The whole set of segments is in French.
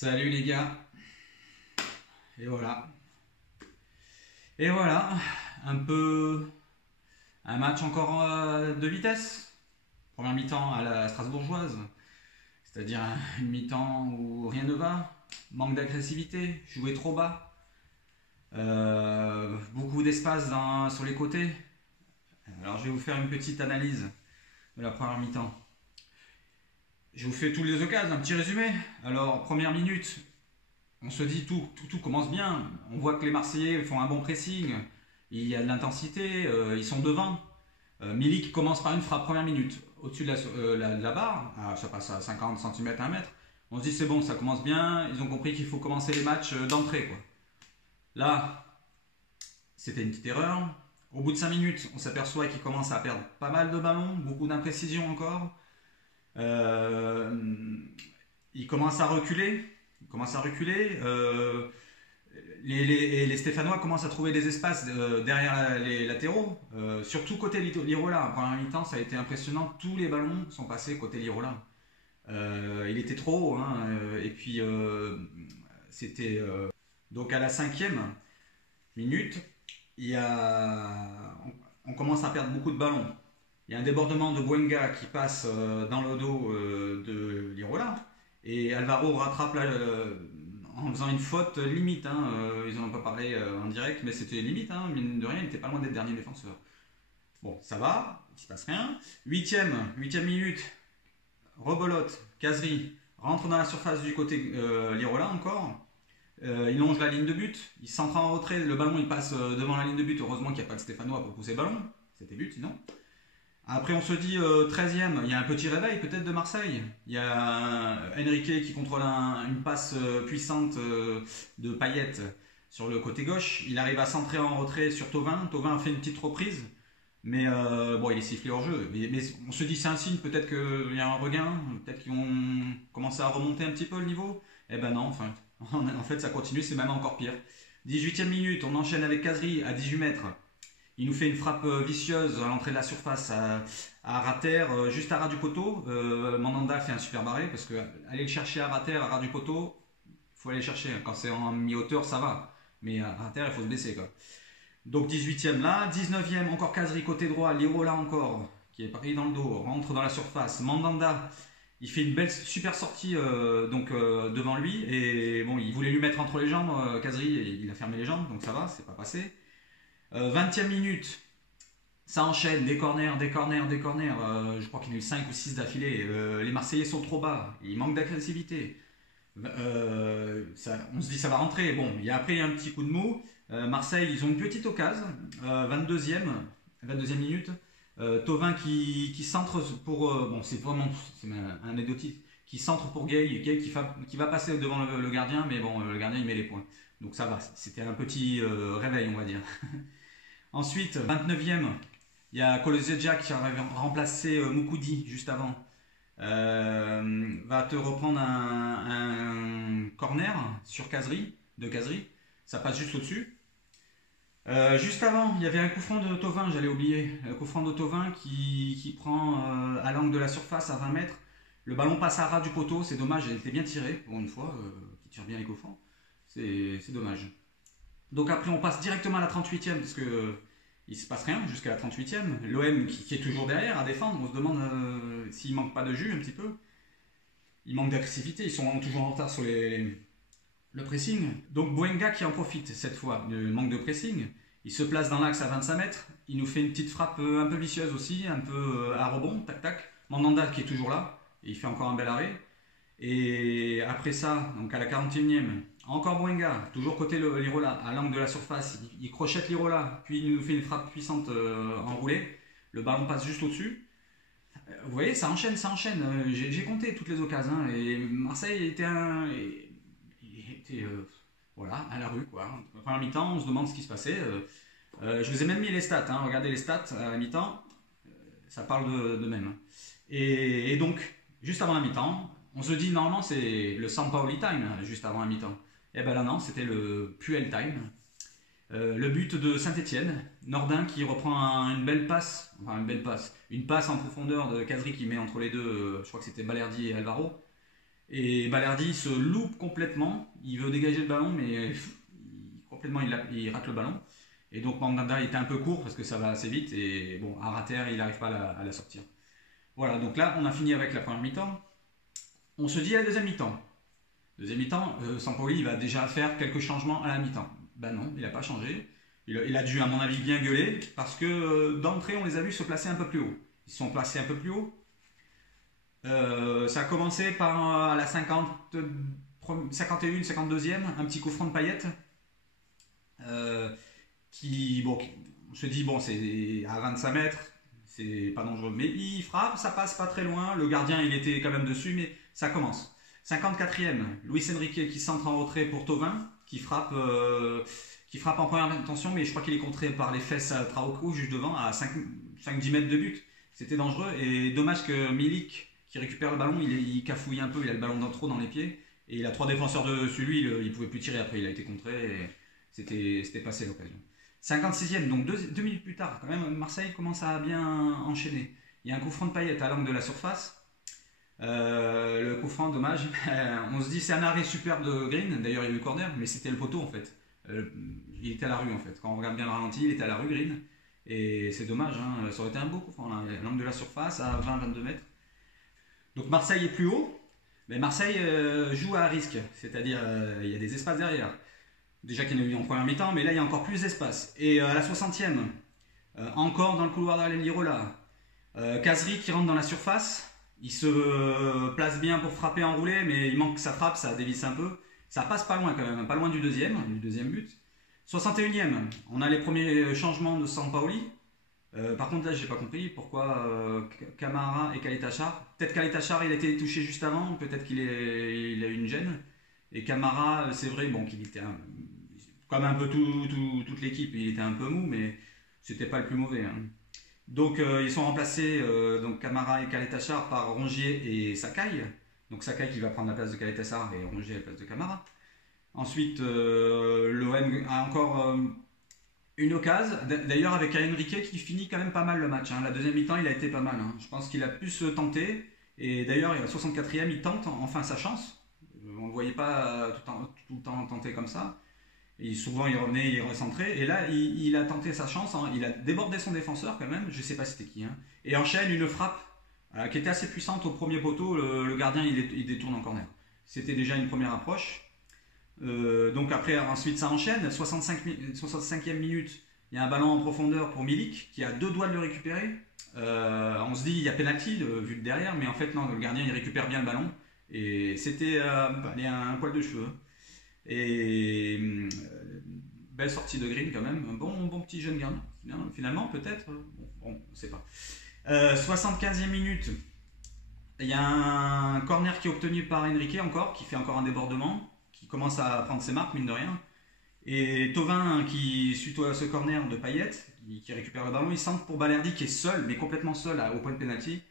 Salut les gars. Et voilà. Et voilà. Un match encore de vitesse. Première mi-temps à la strasbourgeoise. C'est-à-dire une mi-temps où rien ne va. Manque d'agressivité. Jouer trop bas. Beaucoup d'espace sur les côtés. Alors je vais vous faire une petite analyse de la première mi-temps. Je vous fais tous les occasions, un petit résumé. Alors, première minute, on se dit tout commence bien. On voit que les Marseillais font un bon pressing. Il y a de l'intensité, ils sont devant. Milik commence par une frappe première minute au-dessus de la barre. Ça passe à 50 cm, 1 mètre. On se dit c'est bon, ça commence bien. Ils ont compris qu'il faut commencer les matchs d'entrée, quoi. Là, c'était une petite erreur. Au bout de 5 minutes, on s'aperçoit qu'ils commencent à perdre pas mal de ballons, beaucoup d'imprécisions encore. Il commence à reculer. Les Stéphanois commencent à trouver des espaces derrière les latéraux, surtout côté Lirola. En première mi-temps, ça a été impressionnant. Tous les ballons sont passés côté Lirola. Il était trop haut, hein, et puis c'était donc à la 5e minute, on commence à perdre beaucoup de ballons. Il y a un débordement de Boenga qui passe dans le dos de Lirola. Et Alvaro rattrape en faisant une faute limite. Hein, ils n'en ont pas parlé en direct, mais c'était limite. Hein, mine de rien, il n'était pas loin d'être dernier défenseur. Bon, ça va, il ne se passe rien. 8e minute, rebolote, Khazri rentre dans la surface du côté Lirola encore. Il longe la ligne de but, il centre en retrait, le ballon il passe devant la ligne de but. Heureusement qu'il n'y a pas de Stéphanois pour pousser le ballon. C'était but sinon. Après, on se dit 13e, il y a un petit réveil peut-être de Marseille. Il y a Enrique qui contrôle une passe puissante de Payet sur le côté gauche. Il arrive à centrer en retrait sur Thauvin. Thauvin fait une petite reprise, mais bon, il est sifflé hors jeu. Mais on se dit c'est un signe, peut-être qu'il y a un regain, peut-être qu'ils vont commencer à remonter un petit peu le niveau. Eh ben non, enfin, en fait, ça continue, c'est même encore pire. 18e minute, on enchaîne avec Khazri à 18 mètres. Il nous fait une frappe vicieuse à l'entrée de la surface à Rater, juste à ras du poteau. Mandanda fait un super barré parce que aller le chercher à Rater, à ras du poteau, il faut aller le chercher. Quand c'est en mi-hauteur, ça va. Mais à Rater, il faut se baisser, quoi. Donc 18e là, 19e, encore Khazri côté droit, Lirola encore, qui est pris dans le dos, rentre dans la surface. Mandanda, il fait une belle, super sortie devant lui. Et bon, il voulait lui mettre entre les jambes, Khazri, il a fermé les jambes, donc ça va, c'est pas passé. 20e minute, ça enchaîne, des corners. Je crois qu'il y en a eu 5 ou 6 d'affilée. Les Marseillais sont trop bas, il manque d'agressivité. On se dit ça va rentrer. Bon, après il y a un petit coup de mou. Marseille, ils ont une petite occasion. 22e minute. Thauvin qui centre pour. Bon, c'est vraiment un anecdotique. Qui centre pour Gay qui va passer devant le gardien, mais bon, le gardien il met les points. Donc ça va, c'était un petit réveil, on va dire. Ensuite, 29e, il y a Kolozieja qui a remplacé Moukoudi juste avant. Va te reprendre un corner sur Khazri. Ça passe juste au-dessus. Juste avant, il y avait un coup franc de Thauvin, j'allais oublier. Un coup franc de Thauvin qui prend à l'angle de la surface à 20 mètres. Le ballon passe à ras du poteau, c'est dommage, il était bien tiré pour une fois, qui tire bien les coups francs. C'est dommage. Donc après on passe directement à la 38e parce que il se passe rien jusqu'à la 38e. L'OM qui est toujours derrière à défendre, on se demande s'il manque pas de jus un petit peu. Il manque d'agressivité, ils sont toujours en retard sur le pressing. Donc Boenga qui en profite cette fois du manque de pressing. Il se place dans l'axe à 25 mètres. Il nous fait une petite frappe un peu vicieuse aussi, un peu à rebond, tac tac. Mandanda qui est toujours là, et il fait encore un bel arrêt. Et après ça, donc à la 41e, encore Boenga, toujours côté Lirola, à l'angle de la surface, il crochette Lirola, puis il nous fait une frappe puissante enroulée. Le ballon passe juste au-dessus. Vous voyez, ça enchaîne. J'ai compté toutes les occasions, hein, et Marseille était voilà, à la rue, quoi. En première mi-temps, on se demande ce qui se passait. Je vous ai même mis les stats, hein, regardez les stats à la mi-temps, ça parle de même. Et donc, juste avant la mi-temps, on se dit normalement c'est le Sampaoli time, juste avant la mi-temps. Et ben là non, c'était le Puel time. Le but de Saint-Etienne, Nordin qui reprend une passe en profondeur de Khazri qui met entre les deux, je crois que c'était Balerdi et Alvaro. Et Balerdi se loupe complètement. Il veut dégager le ballon, mais complètement il rate le ballon. Et donc Mandanda était un peu court parce que ça va assez vite. Et bon, à rater, il n'arrive pas à la sortir. Voilà, donc là, on a fini avec la première mi-temps. On se dit à la deuxième mi-temps. Deuxième mi-temps, Sampaoli il va déjà faire quelques changements à la mi-temps. Ben non, il n'a pas changé. Il a dû, à mon avis, bien gueuler parce que d'entrée, on les a vus se placer un peu plus haut. Ils se sont placés un peu plus haut. Ça a commencé par à la 51, 52e, un petit coup franc de Payet. Bon, on se dit, bon, c'est à 25 mètres, c'est pas dangereux. Mais il frappe, ça passe pas très loin. Le gardien, il était quand même dessus, mais ça commence. 54e, Luis Enrique qui centre en retrait pour Thauvin, qui frappe en première intention, mais je crois qu'il est contré par les fesses à Trauco juste devant, à 5-10 mètres de but. C'était dangereux, et dommage que Milik, qui récupère le ballon, il cafouille un peu, il a le ballon d'un trop dans les pieds, et il a 3 défenseurs dessus lui, il pouvait plus tirer après, il a été contré, et c'était passé l'occasion. 56e, donc 2 minutes plus tard, quand même, Marseille commence à bien enchaîner. Il y a un coup franc de Payet à l'angle de la surface. Le coup franc, dommage. On se dit c'est un arrêt superbe de Green. D'ailleurs, il y a eu corner, mais c'était le poteau en fait. Il était à la rue en fait. Quand on regarde bien le ralenti, il était à la rue, Green. Et c'est dommage, hein. Ça aurait été un beau coup franc, là, à l'angle de la surface, à 20-22 mètres. Donc Marseille est plus haut, mais Marseille joue à risque. C'est-à-dire, il y a des espaces derrière. Déjà qu'il y en a eu en première mi-temps, mais là il y a encore plus d'espace. Et à la 60e, encore dans le couloir d'Alain Lirola, Kazri qui rentre dans la surface. Il se place bien pour frapper enroulé, mais il manque sa frappe, ça dévisse un peu. Ça passe pas loin quand même, pas loin du deuxième but. 61e, on a les premiers changements de Sampaoli. Par contre là j'ai pas compris pourquoi Camara et Khaled-Tachar. Peut-être Khaled-Tachar il a été touché juste avant, peut-être qu'il a eu une gêne. Et Camara, c'est vrai, bon, qu'il était comme un peu toute l'équipe, il était un peu mou, mais c'était pas le plus mauvais. Hein. Donc ils sont remplacés, donc Camara et Khaled-Tachar par Rongier et Sakai. Donc Sakai qui va prendre la place de Khaled-Tachar et Rongier à la place de Camara. Ensuite, l'OM a encore une occasion, d'ailleurs avec Enrique qui finit quand même pas mal le match. Hein. La deuxième mi-temps, il a été pas mal. Hein. Je pense qu'il a pu se tenter. Et d'ailleurs, il a 64e, il tente enfin sa chance. On ne le voyait pas tout le temps tenter comme ça. Et souvent il revenait, il recentrait. Et là, il a tenté sa chance. Hein. Il a débordé son défenseur quand même. Je ne sais pas c'était qui. Hein. Et enchaîne une frappe qui était assez puissante au premier poteau. Le gardien, il détourne en corner. C'était déjà une première approche. Donc après, ensuite ça enchaîne. 65e minute, il y a un ballon en profondeur pour Milik qui a 2 doigts de le récupérer. On se dit il y a penalty vu de derrière. Mais en fait, non, le gardien il récupère bien le ballon. Et c'était un poil de cheveux. Et belle sortie de Green quand même. Un bon petit jeune gardien. Finalement, peut-être. Bon, on ne sait pas. 75e minute. Il y a un corner qui est obtenu par Enrique encore, qui fait encore un débordement, qui commence à prendre ses marques, mine de rien. Et Thauvin, qui suite à ce corner de Payet, qui récupère le ballon, il centre pour Balerdi qui est seul, mais complètement seul au point de pénalty.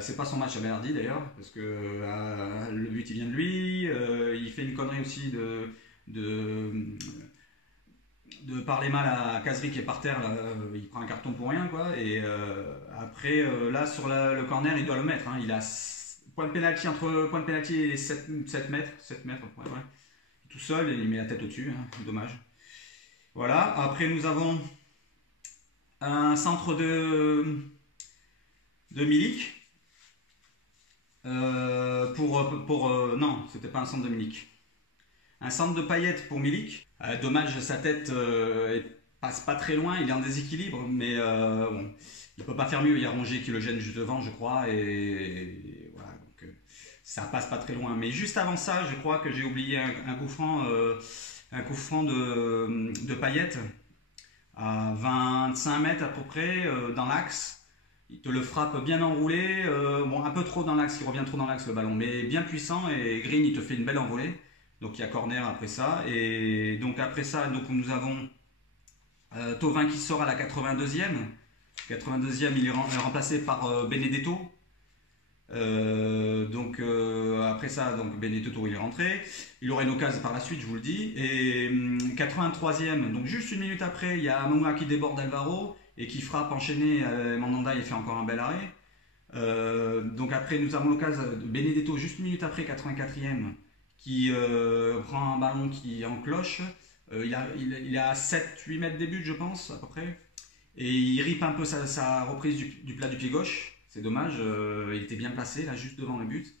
C'est pas son match à Balerdi d'ailleurs, parce que le but il vient de lui. Il fait une connerie aussi de parler mal à Kazri qui est par terre. Là, il prend un carton pour rien, quoi. Et après, là sur le corner, il doit le mettre. Hein. Il a point de pénalty entre point de pénalty et 7 mètres, ouais. Tout seul, il met la tête au-dessus. Hein. Dommage. Voilà. Après, nous avons un centre de Milik. Non, c'était pas un centre de Milik. Un centre de Payet pour Milik. Dommage, sa tête passe pas très loin, il est en déséquilibre, mais bon, il peut pas faire mieux. Il y a Rongier qui le gêne juste devant, je crois, et voilà, donc ça passe pas très loin. Mais juste avant ça, je crois que j'ai oublié un coup franc de Payet à 25 mètres à peu près dans l'axe. Il te le frappe bien enroulé, un peu trop dans l'axe, il revient trop dans l'axe le ballon, mais bien puissant, et Green il te fait une belle envolée. Donc il y a corner après ça, et donc après ça nous avons Thauvin qui sort à la 82e. 82e, il est remplacé par Benedetto. Après ça, donc Benedetto il est rentré. Il aura une occasion par la suite, je vous le dis. Et 83e, donc juste une minute après, il y a Amouma qui déborde Alvaro et qui frappe enchaîné. Mandanda il fait encore un bel arrêt. Donc après, nous avons l'occasion de Benedetto, juste une minute après, 84e, qui prend un ballon qui est en cloche. Il a 7-8 mètres des buts, je pense, à peu près. Et il ripe un peu sa reprise du plat du pied gauche. C'est dommage, il était bien placé, là, juste devant le but.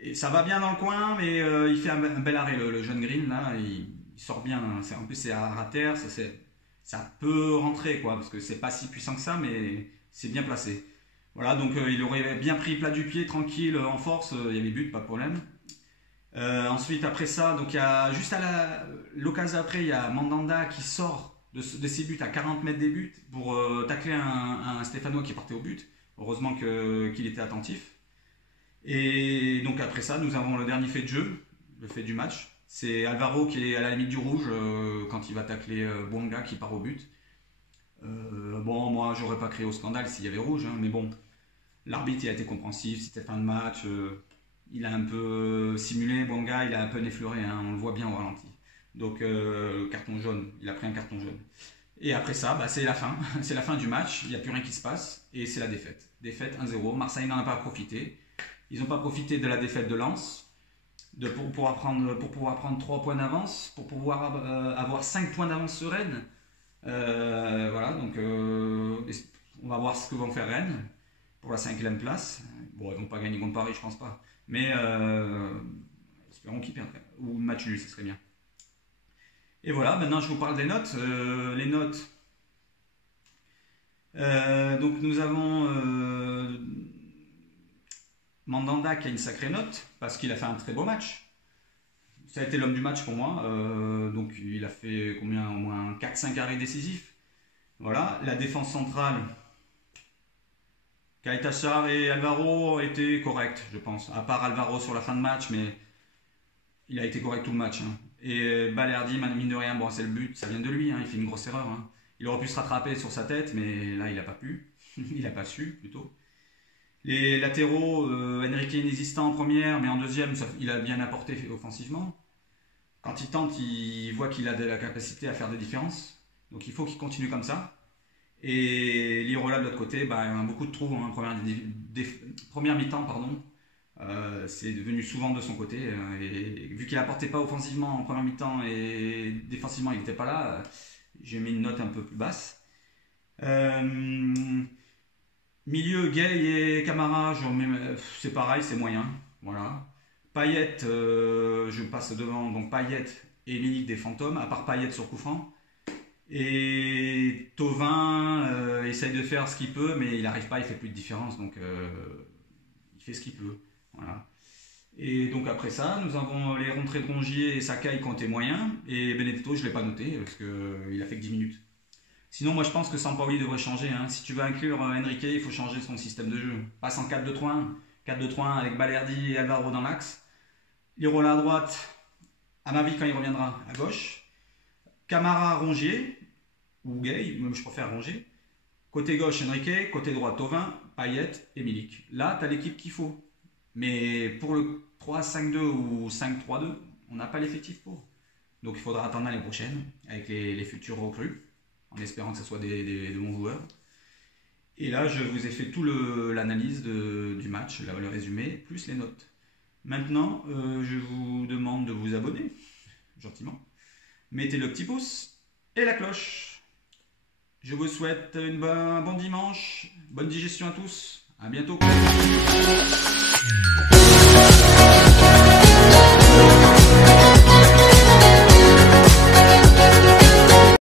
Et ça va bien dans le coin, mais il fait un bel arrêt, le jeune Green, là. Il sort bien. En plus, c'est à terre, ça peut rentrer, quoi, parce que c'est pas si puissant que ça, mais c'est bien placé. Voilà, donc il aurait bien pris plat du pied, tranquille, en force. Il y avait but, pas de problème. Ensuite, après ça, donc il y a juste à l'occasion après, il y a Mandanda qui sort de ses buts à 40 mètres des buts pour tacler un Stéphanois qui partait au but. Heureusement qu'il était attentif. Et donc après ça, nous avons le dernier fait de jeu, le fait du match. C'est Alvaro qui est à la limite du rouge quand il va tacler Bouanga qui part au but. Bon, moi, j'aurais pas créé au scandale s'il y avait rouge, hein, mais bon, l'arbitre il a été compréhensif, c'était fin de match. Il a un peu simulé, Bouanga, il a un peu effleuré, hein, on le voit bien au ralenti. Donc, carton jaune, il a pris un carton jaune. Et après ça, bah, c'est la fin, c'est la fin du match, il n'y a plus rien qui se passe, et c'est la défaite. Défaite 1-0, Marseille n'en a pas profité. Ils n'ont pas profité de la défaite de Lens, pour pouvoir prendre 3 points d'avance, pour pouvoir avoir 5 points d'avance sur Rennes. Voilà, donc on va voir ce que vont faire Rennes pour la 5e place. Bon, ils ne vont pas gagner contre Paris, je pense pas. Mais espérons qu'ils perdent. Ou match nul, ce serait bien. Et voilà, maintenant je vous parle des notes. Les notes. Donc nous avons Mandanda qui a une sacrée note parce qu'il a fait un très beau match. Ça a été l'homme du match pour moi. Donc il a fait combien? Au moins 4-5 arrêts décisifs. Voilà, la défense centrale. Kaitachar et Alvaro étaient corrects, je pense. À part Alvaro sur la fin de match, mais il a été correct tout le match. Hein. Et Balerdi, mine de rien, bon, c'est le but, ça vient de lui, hein, il fait une grosse erreur. Hein. Il aurait pu se rattraper sur sa tête, mais là, il n'a pas pu. Il n'a pas su, plutôt. Les latéraux, Enrique inexistant en première, mais en deuxième, il a bien apporté offensivement. Quand il tente, il voit qu'il a de la capacité à faire des différences. Donc il faut qu'il continue comme ça. Et Lirola de l'autre côté, bah, il a beaucoup de trous. Hein, première mi-temps, pardon. C'est devenu souvent de son côté. Et vu qu'il n'apportait pas offensivement en première mi-temps et défensivement il n'était pas là, j'ai mis une note un peu plus basse. Milieu, Gay et Camara, c'est pareil, c'est moyen. Voilà. Payet, je passe devant, donc Payet et Milik des fantômes, à part Payet sur coup franc. Et Thauvin essaye de faire ce qu'il peut, mais il n'arrive pas, il fait plus de différence, donc il fait ce qu'il peut. Voilà. Et donc après ça, nous avons les rentrées de Rongier et Sakai qui ont été moyens, et Benedetto, je ne l'ai pas noté, parce qu'il a fait que 10 minutes. Sinon, moi je pense que Sampaoli devrait changer. Hein. Si tu veux inclure Enrique, il faut changer son système de jeu. Passe en 4-2-3-1. 4-2-3-1 avec Balerdi et Alvaro dans l'axe. Lirola à droite, Amavi quand il reviendra à gauche. Camara, Rongier, ou Gay, même je préfère Rongier. Côté gauche, Enrique. Côté droit, Thauvin, Payet et Milik. Là, tu as l'équipe qu'il faut. Mais pour le 3-5-2 ou 5-3-2, on n'a pas l'effectif pour. Donc il faudra attendre l'année prochaine avec les futurs recrues, en espérant que ce soit des bons joueurs. Et là, je vous ai fait tout l'analyse du match, le résumé, plus les notes. Maintenant, je vous demande de vous abonner, gentiment. Mettez le petit pouce et la cloche. Je vous souhaite un bon dimanche, bonne digestion à tous. À bientôt.